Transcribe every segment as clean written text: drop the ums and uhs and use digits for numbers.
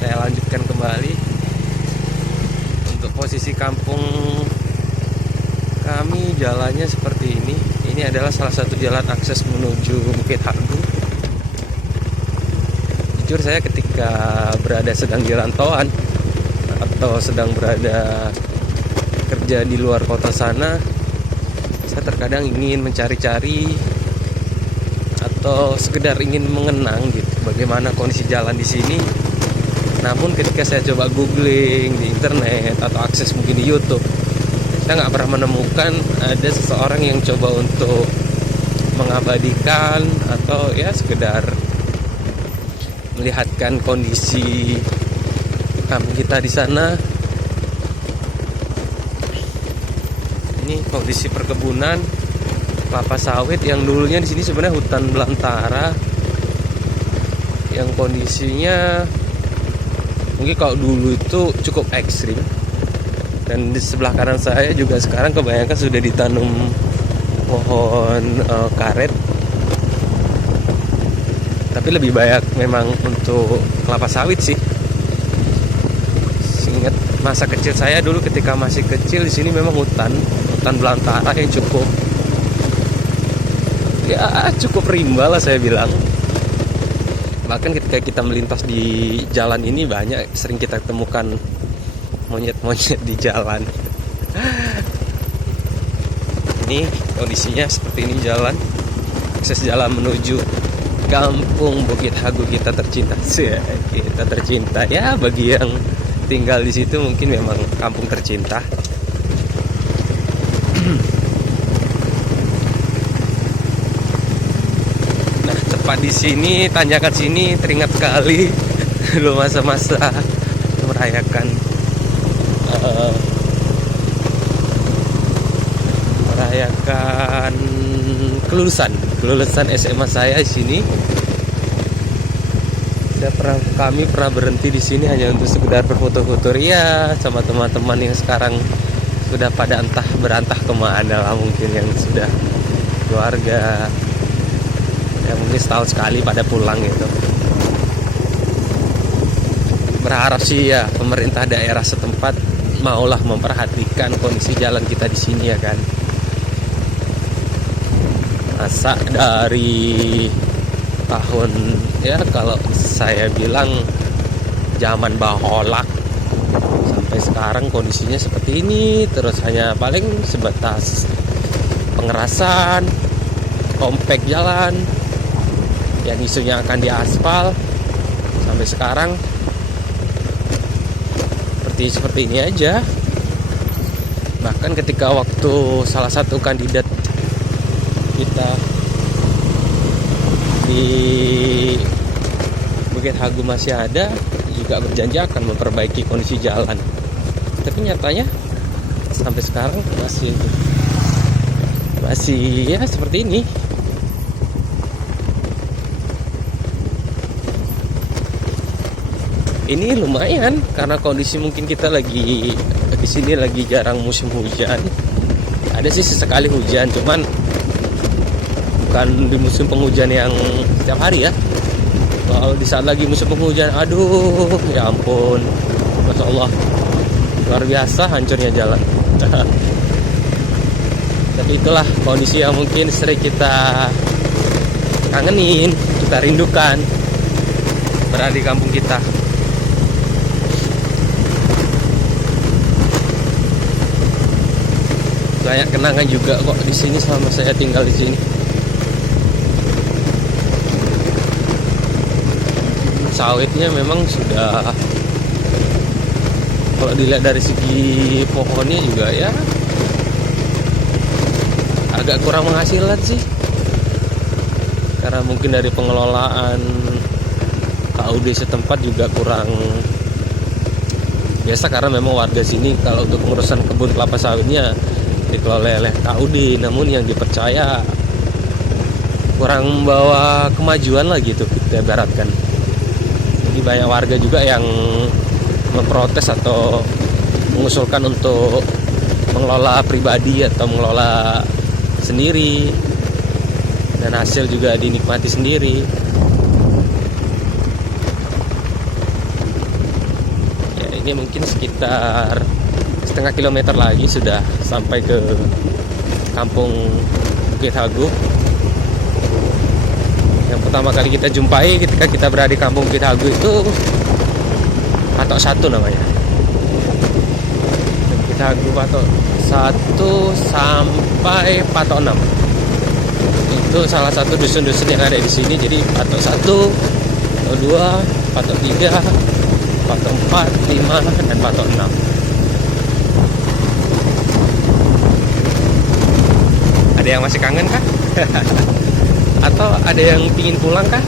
Saya lanjutkan kembali. Untuk posisi kampung kami, jalannya seperti ini. Ini adalah salah satu jalan akses menuju Bukit Hagu. Jujur saya ketika berada sedang di rantauan atau sedang berada kerja di luar kota sana, saya terkadang ingin mencari-cari atau sekedar ingin mengenang gitu bagaimana kondisi jalan di sini. Namun ketika saya coba googling di internet atau akses mungkin di YouTube, saya nggak pernah menemukan ada seseorang yang coba untuk mengabadikan atau ya sekedar melihatkan kondisi kampung kita di sana. Ini kondisi perkebunan kelapa sawit yang dulunya di sini sebenarnya hutan belantara, yang kondisinya mungkin kalau dulu itu cukup ekstrim. Dan di sebelah kanan saya juga sekarang kebanyakan sudah ditanam pohon karet, tapi lebih banyak memang untuk kelapa sawit sih. Ingat masa kecil saya dulu ketika masih kecil, di sini memang hutan belantara yang cukup rimba lah saya bilang. Bahkan ketika kita melintas di jalan ini sering kita temukan monyet-monyet di jalan. Ini kondisinya seperti ini jalan, akses jalan menuju kampung Bukit Hagu kita tercinta. Kita tercinta ya, bagi yang tinggal di situ mungkin memang kampung tercinta. Di sini, tanjakan sini teringat sekali dulu masa-masa merayakan kelulusan SMA saya di sini. Kami pernah berhenti di sini hanya untuk sekedar berfoto-foto ria sama teman-teman yang sekarang sudah pada berantah kemana lah, mungkin yang sudah keluarga. Ya, mungkin setahun sekali pada pulang gitu. Berharap sih ya pemerintah daerah setempat maulah memperhatikan kondisi jalan kita di sini ya kan. Masa dari tahun ya kalau saya bilang zaman Baholak sampai sekarang kondisinya seperti ini terus, hanya paling sebatas pengerasan, komplek jalan yang isunya akan diaspal, sampai sekarang seperti ini aja. Bahkan ketika waktu salah satu kandidat kita di Bukit Hagu masih ada, juga berjanji akan memperbaiki kondisi jalan, tapi nyatanya sampai sekarang masih ya seperti ini. Ini lumayan karena kondisi mungkin kita lagi di sini lagi jarang musim hujan. Ada sih sesekali hujan, cuman bukan di musim penghujan yang setiap hari ya. Kalau di saat lagi musim penghujan, aduh ya ampun, Masya Allah, luar biasa hancurnya jalan. Tapi itulah kondisi yang mungkin sering kita kangenin, kita rindukan berada di kampung kita. Banyak kenangan juga kok di sini selama saya tinggal di sini. Sawitnya memang sudah, kalau dilihat dari segi pohonnya juga ya agak kurang menghasilkan sih, karena mungkin dari pengelolaan KUD setempat juga kurang biasa, karena memang warga sini kalau untuk pengurusan kebun kelapa sawitnya dikelola oleh KUD, namun yang dipercaya kurang membawa kemajuan lah gitu kita ibaratkan. Jadi banyak warga juga yang memprotes atau mengusulkan untuk mengelola pribadi atau mengelola sendiri, dan hasil juga dinikmati sendiri. Ini mungkin sekitar setengah kilometer lagi sudah sampai ke kampung Bukit Hagu. Yang pertama kali kita jumpai ketika kita berada di kampung Bukit Hagu itu Patok 1 namanya. Bukit Hagu Patok 1 sampai Patok 6. Itu salah satu dusun-dusun yang ada di sini. Jadi Patok 1, Patok 2, Patok 3, Patok 4, 5, dan Patok 6. Ada yang masih kangen kah? Atau ada yang ingin pulang kah?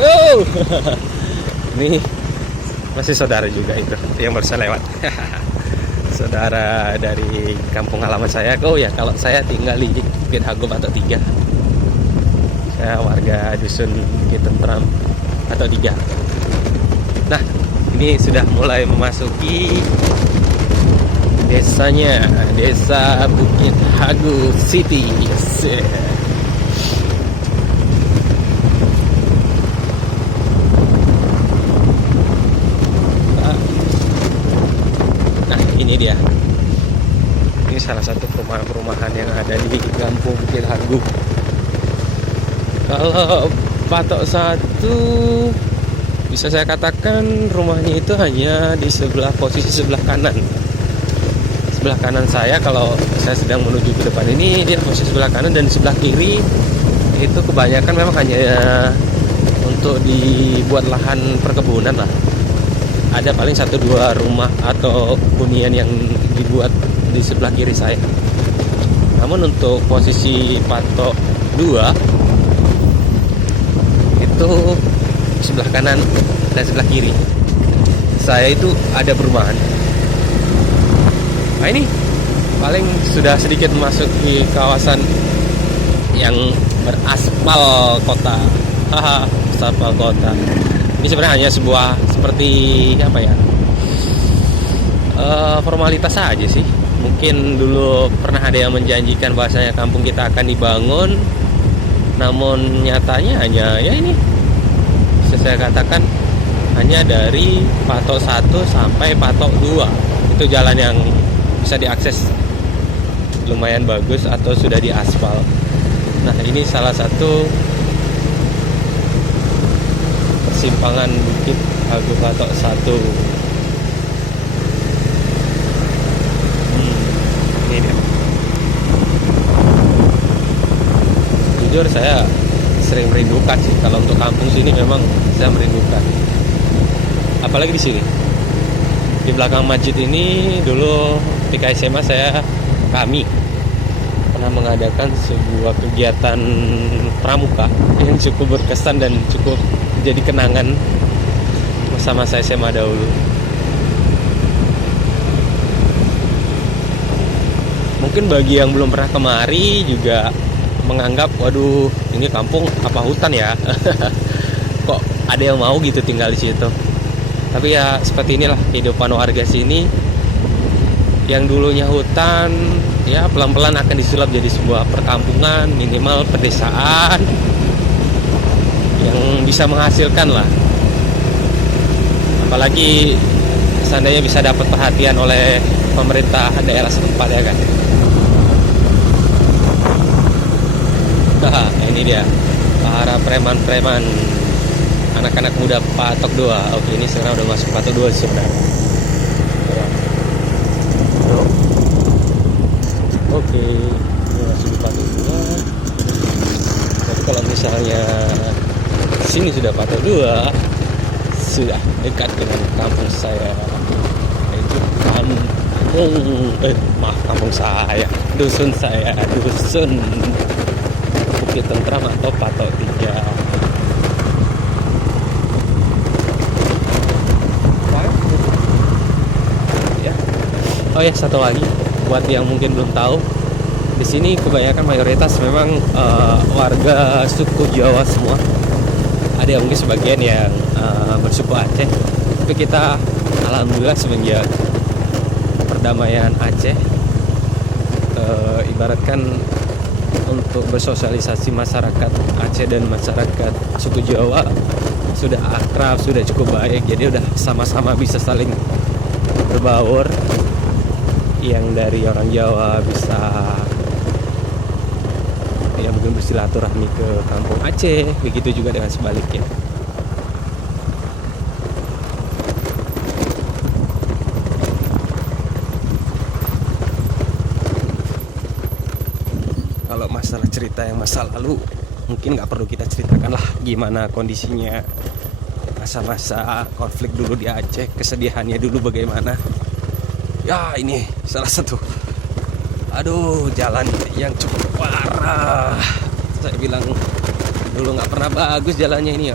Oh, ini masih saudara juga itu yang baru saya lewat. Saudara dari kampung halaman saya. Oh ya, kalau saya tinggal di Bukit Hagu Patok 3. Saya warga dusun Bukit Tentram Patok 3. Nah, ini sudah mulai memasuki desanya, Desa Bukit Hagu City. Ini dia. Ini salah satu perumahan-perumahan yang ada di kampung Bukit Hagu. Kalau Patok 1 bisa saya katakan rumahnya itu hanya di posisi sebelah kanan. Sebelah kanan saya kalau saya sedang menuju ke depan ini, dia posisi sebelah kanan, dan sebelah kiri itu kebanyakan memang hanya untuk dibuat lahan perkebunan lah. Ada paling 1-2 rumah atau hunian yang dibuat di sebelah kiri saya. Namun untuk posisi Patok 2 itu sebelah kanan dan sebelah kiri saya itu ada perumahan. Nah, ini paling sudah sedikit masuk di kawasan yang beraspal kota. Beraspal kota. Ini sebenarnya hanya sebuah seperti apa ya, formalitas saja sih. Mungkin dulu pernah ada yang menjanjikan bahwasanya kampung kita akan dibangun, namun nyatanya hanya ya ini, bisa saya katakan hanya dari Patok 1 sampai Patok 2. Itu jalan yang bisa diakses lumayan bagus atau sudah diaspal. Nah, ini salah satu persimpangan Bukit Hagu Patok 1. Ini dia. Jujur saya sering merindukan sih, kalau untuk kampung sini memang saya merindukan. Apalagi di sini. Di belakang masjid ini dulu ketika SMA kami pernah mengadakan sebuah kegiatan pramuka yang cukup berkesan dan cukup jadi kenangan masa-masa SMA dahulu. Mungkin bagi yang belum pernah kemari juga menganggap, waduh, ini kampung apa hutan ya? Kok ada yang mau gitu tinggal di situ? Tapi ya seperti inilah kehidupan warga sini. Yang dulunya hutan, ya pelan-pelan akan disulap jadi sebuah perkampungan, minimal pedesaan yang bisa menghasilkan lah. Apalagi seandainya bisa dapat perhatian oleh pemerintah daerah setempat, ya kan. Ini dia para preman-preman, anak-anak muda Patok 2. Oke, ini sekarang udah masuk Patok 2 sebenarnya. Oke, ini masih di Patok 2. Tapi kalau misalnya sini sudah Patok 2, sudah dekat dengan kampung saya. Itu kampung saya, dusun saya, dusun Bukit Tentram atau Patok 3. Ya. Oh ya, satu lagi buat yang mungkin belum tahu, di sini kebanyakan mayoritas memang warga suku Jawa semua. Ada yang mungkin sebagian yang bersuku Aceh, tapi kita alhamdulillah semenjak perdamaian Aceh. Ibaratkan untuk bersosialisasi masyarakat Aceh dan masyarakat suku Jawa sudah akrab, sudah cukup baik, jadi udah sama-sama bisa saling berbaur. Yang dari orang Jawa bisa ya mungkin bersilaturahmi ke kampung Aceh, begitu juga dengan sebaliknya. Kalau masalah cerita yang masa lalu mungkin nggak perlu kita ceritakan lah gimana kondisinya masa-masa konflik dulu di Aceh, kesedihannya dulu bagaimana. Ya ini salah satu jalan yang cukup parah. Saya bilang dulu nggak pernah bagus jalannya ini.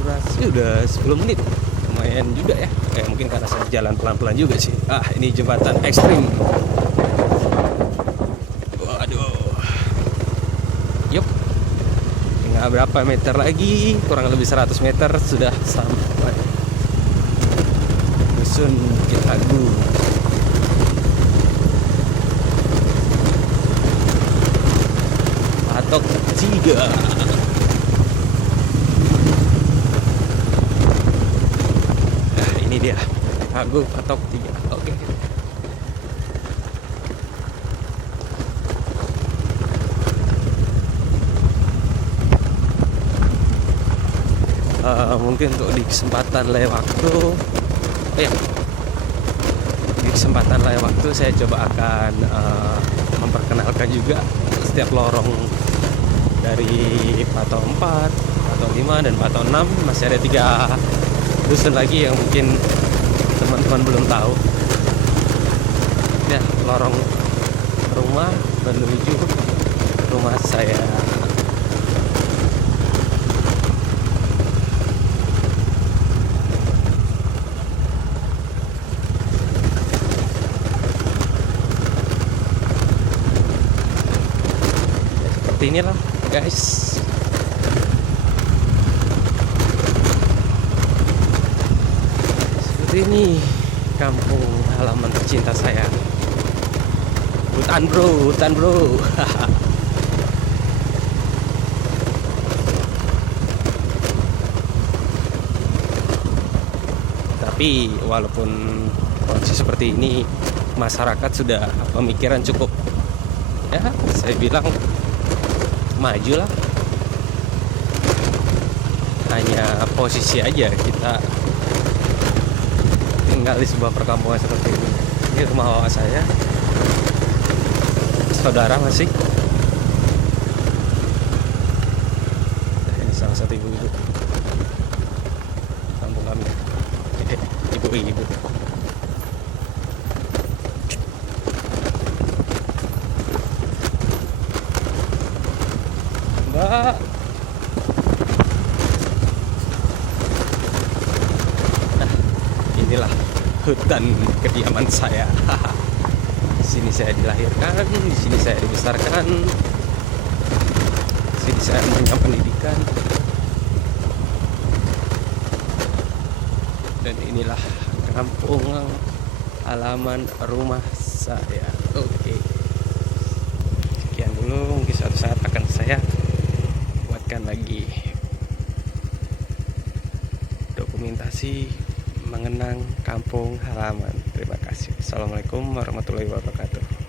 Durasi udah 10 menit, lumayan juga ya. Mungkin karena saya jalan pelan-pelan juga sih. Ini jembatan ekstrim. Yup, tinggal berapa meter lagi, kurang lebih 100 meter sudah sampai dusun Bukit Agung. Patok 3. Ini dia Agung Patok 3. Oke. Mungkin untuk di kesempatan lain waktu di kesempatan lain waktu saya coba akan memperkenalkan juga setiap lorong dari Patok 4, Patok 5 dan Patok 6. Masih ada 3 dusun lagi yang mungkin teman-teman belum tahu ya, lorong rumah menuju rumah saya. Inilah guys, seperti ini kampung halaman tercinta saya. Hutan bro. Tapi walaupun kondisi seperti ini, masyarakat sudah pemikiran cukup ya, saya bilang maju lah. Hanya posisi aja kita tinggal di sebuah perkampungan seperti ini. Ini rumah bapak saya, saudara masih. Ini salah satu ibu-ibu kampung kami. Ibu-ibu. Mbak, inilah hutan kediaman saya. Di sini saya dilahirkan, di sini saya dibesarkan, di sini saya mengenyam pendidikan. Dan inilah kampung halaman rumah saya. Oke. Sekian dulu, mungkin suatu saat akan saya lagi dokumentasi mengenang kampung halaman. Terima kasih. Assalamualaikum warahmatullahi wabarakatuh.